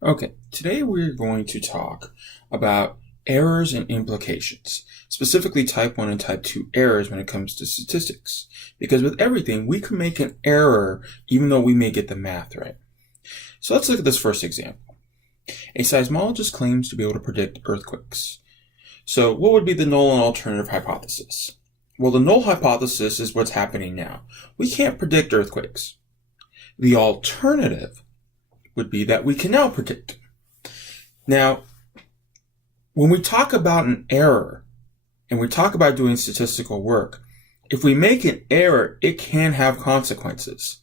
Okay, today we're going to talk about errors and implications, specifically type 1 and type 2 errors when it comes to statistics. Because with everything, we can make an error even though we may get the math right. So let's look at this first example. A seismologist claims to be able to predict earthquakes. So what would be the null and alternative hypothesis? Well, the null hypothesis is what's happening now. We can't predict earthquakes. The alternative would be that we can now predict. Now, when we talk about an error and we talk about doing statistical work, if we make an error, it can have consequences.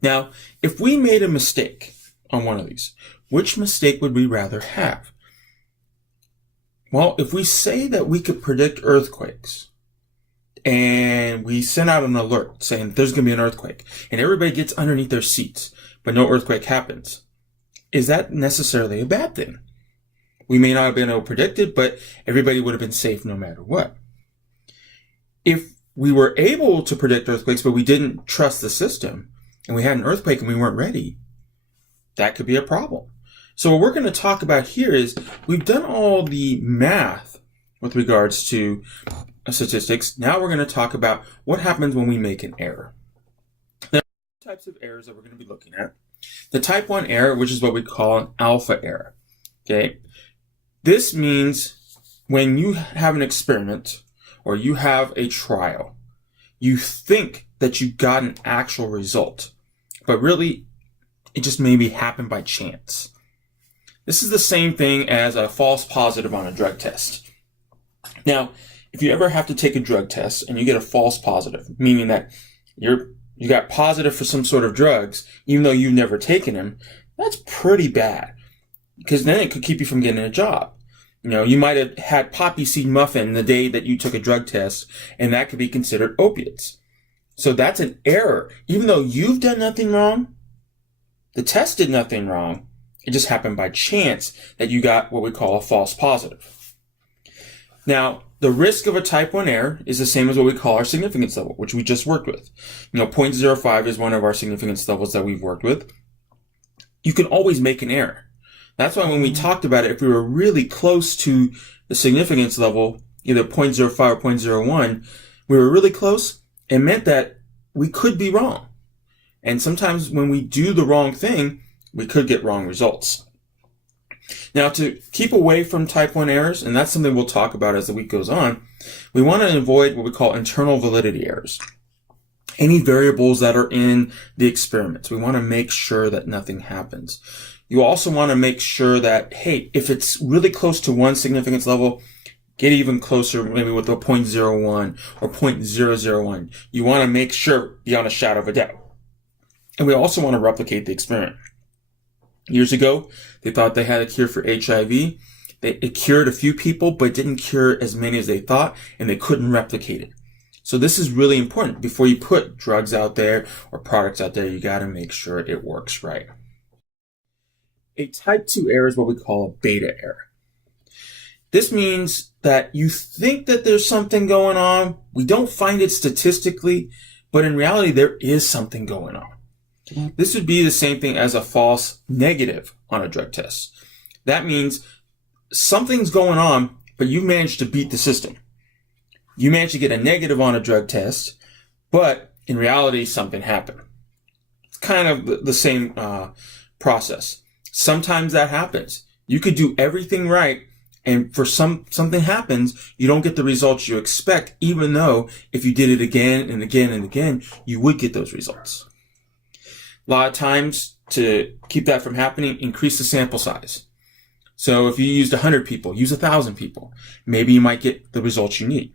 Now, if we made a mistake on one of these, which mistake would we rather have? Well, if we say that we could predict earthquakes and we send out an alert saying there's going to be an earthquake and everybody gets underneath their seats, but no earthquake happens, is that necessarily a bad thing? We may not have been able to predict it, but everybody would have been safe no matter what. If we were able to predict earthquakes, but we didn't trust the system, and we had an earthquake and we weren't ready, that could be a problem. So what we're going to talk about here is we've done all the math with regards to statistics. Now we're going to talk about what happens when we make an error. There are types of errors that we're going to be looking at. The type 1 error, which is what we call an alpha error. Okay. This means when you have an experiment or you have a trial, you think that you got an actual result, but really it just maybe happened by chance. This is the same thing as a false positive on a drug test. Now, if you ever have to take a drug test and you get a false positive, meaning that you got positive for some sort of drugs, even though you've never taken them, that's pretty bad. Because then it could keep you from getting a job. You know, you might have had poppy seed muffin the day that you took a drug test, and that could be considered opiates. So that's an error. Even though you've done nothing wrong, the test did nothing wrong. It just happened by chance that you got what we call a false positive. Now, the risk of a type 1 error is the same as what we call our significance level, which we just worked with. 0.05 is one of our significance levels that we've worked with. You can always make an error. That's why when we talked about it, if we were really close to the significance level, either 0.05 or 0.01, we were really close, it meant that we could be wrong. And sometimes when we do the wrong thing, we could get wrong results. Now, to keep away from type 1 errors, and that's something we'll talk about as the week goes on, we want to avoid what we call internal validity errors. Any variables that are in the experiments, we want to make sure that nothing happens. You also want to make sure that, hey, if it's really close to one significance level, get even closer, maybe with a 0.01 or 0.001. You want to make sure beyond a shadow of a doubt. And we also want to replicate the experiment. Years ago, they thought they had a cure for HIV. It cured a few people, but didn't cure as many as they thought, and they couldn't replicate it. So this is really important. Before you put drugs out there or products out there, you got to make sure it works right. A type 2 error is what we call a beta error. This means that you think that there's something going on. We don't find it statistically, but in reality, there is something going on. This would be the same thing as a false negative on a drug test. That means something's going on, but you managed to beat the system. You managed to get a negative on a drug test, but in reality, something happened. It's kind of the same process. Sometimes that happens. You could do everything right, and for something happens, you don't get the results you expect, even though if you did it again and again and again, you would get those results. A lot of times, to keep that from happening, increase the sample size. So if you used 100 people, use 1,000 people. Maybe you might get the results you need.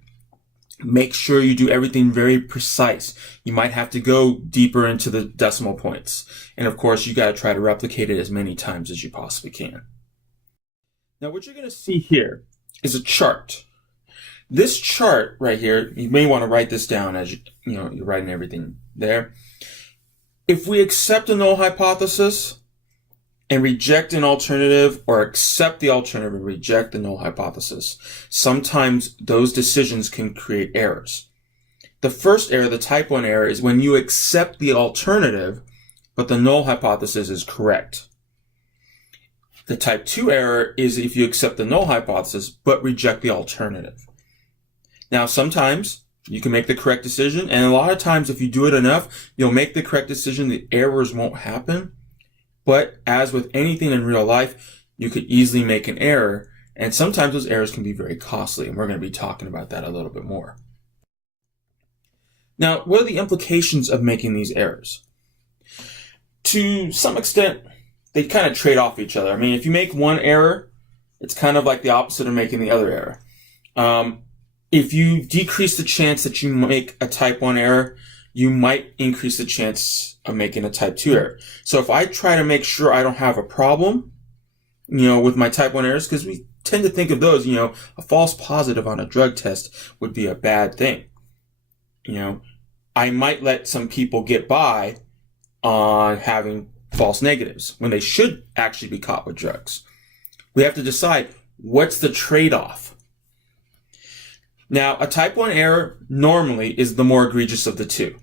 Make sure you do everything very precise. You might have to go deeper into the decimal points. And of course, you got to try to replicate it as many times as you possibly can. Now, what you're going to see here is a chart. This chart right here, you may want to write this down as you're writing everything there. If we accept a null hypothesis and reject an alternative, or accept the alternative and reject the null hypothesis, sometimes those decisions can create errors. The first error, the type 1 error, is when you accept the alternative, but the null hypothesis is correct. The type 2 error is if you accept the null hypothesis, but reject the alternative. Now, sometimes you can make the correct decision, and a lot of times if you do it enough, you'll make the correct decision, the errors won't happen. But as with anything in real life, you could easily make an error, and sometimes those errors can be very costly, and we're going to be talking about that a little bit more. Now, what are the implications of making these errors? To some extent, they kind of trade off each other. I mean, if you make one error, it's kind of like the opposite of making the other error. If you decrease the chance that you make a type 1 error, you might increase the chance of making a type 2 error. So if I try to make sure I don't have a problem, with my type 1 errors, because we tend to think of those, a false positive on a drug test would be a bad thing. I might let some people get by on having false negatives when they should actually be caught with drugs. We have to decide what's the trade-off. Now, a type 1 error normally is the more egregious of the two.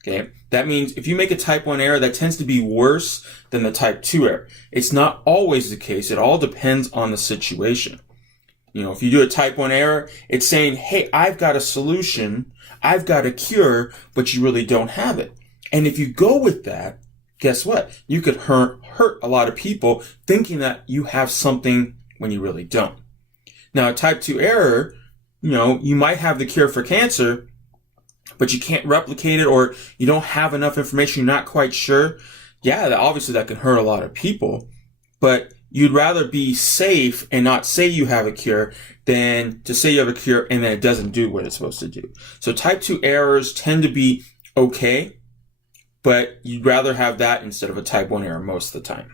Okay? That means if you make a type 1 error, that tends to be worse than the type 2 error. It's not always the case. It all depends on the situation. If you do a type 1 error, it's saying, hey, I've got a solution, I've got a cure, but you really don't have it. And if you go with that, guess what? You could hurt a lot of people thinking that you have something when you really don't. Now, a type 2 error, you might have the cure for cancer, but you can't replicate it, or you don't have enough information, you're not quite sure. Yeah, obviously that can hurt a lot of people, but you'd rather be safe and not say you have a cure than to say you have a cure and then it doesn't do what it's supposed to do. So type 2 errors tend to be okay, but you'd rather have that instead of a type 1 error most of the time.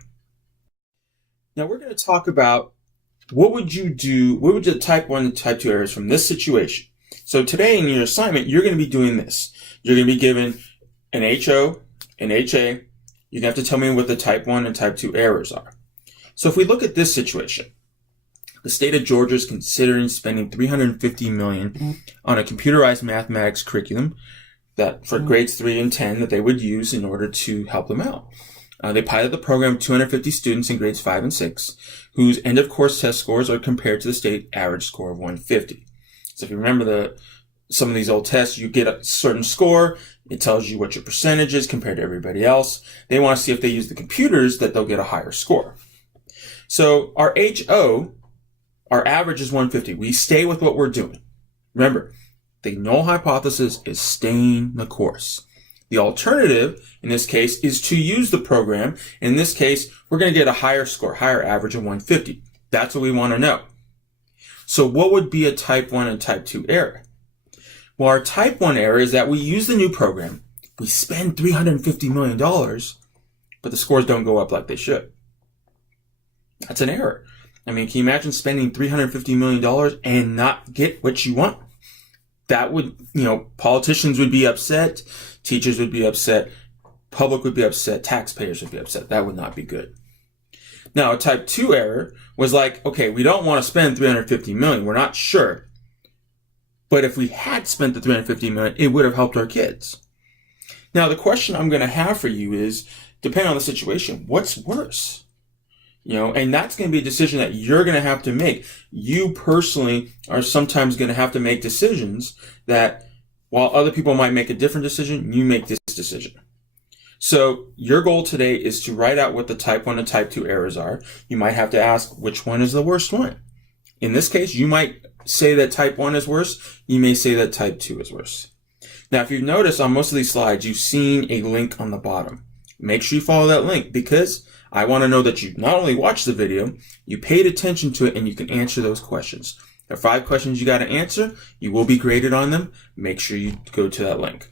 Now we're going to talk about what would you do, what would the type 1 and type 2 errors from this situation. So today in your assignment, you're going to be doing this. You're going to be given an HO, an HA. You're going to have to tell me what the type 1 and type 2 errors are. So if we look at this situation, the state of Georgia is considering spending $350 million on a computerized mathematics curriculum that for grades 3 and 10 that they would use in order to help them out. They piloted the program with 250 students in grades 5 and 6, whose end of course test scores are compared to the state average score of 150. So if you remember some of these old tests, you get a certain score. It tells you what your percentage is compared to everybody else. They want to see if they use the computers that they'll get a higher score. So our HO, our average is 150. We stay with what we're doing. Remember, the null hypothesis is staying the course. The alternative, in this case, is to use the program. In this case, we're going to get a higher score, higher average of 150. That's what we want to know. So what would be a type 1 and type 2 error? Well, our type 1 error is that we use the new program, we spend $350 million, but the scores don't go up like they should. That's an error. I mean, can you imagine spending $350 million and not get what you want? That would, politicians would be upset, teachers would be upset, public would be upset, taxpayers would be upset. That would not be good. Now, a type 2 error was like, okay, we don't want to spend $350 million. We're not sure. But if we had spent the $350 million, it would have helped our kids. Now, the question I'm going to have for you is, depending on the situation, what's worse? And that's going to be a decision that you're going to have to make. You personally are sometimes going to have to make decisions that while other people might make a different decision, you make this decision. So your goal today is to write out what the type 1 and type 2 errors are. You might have to ask which one is the worst one. In this case, you might say that type 1 is worse. You may say that type 2 is worse. Now, if you've noticed on most of these slides, you've seen a link on the bottom. Make sure you follow that link because I want to know that you not only watched the video, you paid attention to it and you can answer those questions. There are 5 questions you got to answer. You will be graded on them. Make sure you go to that link.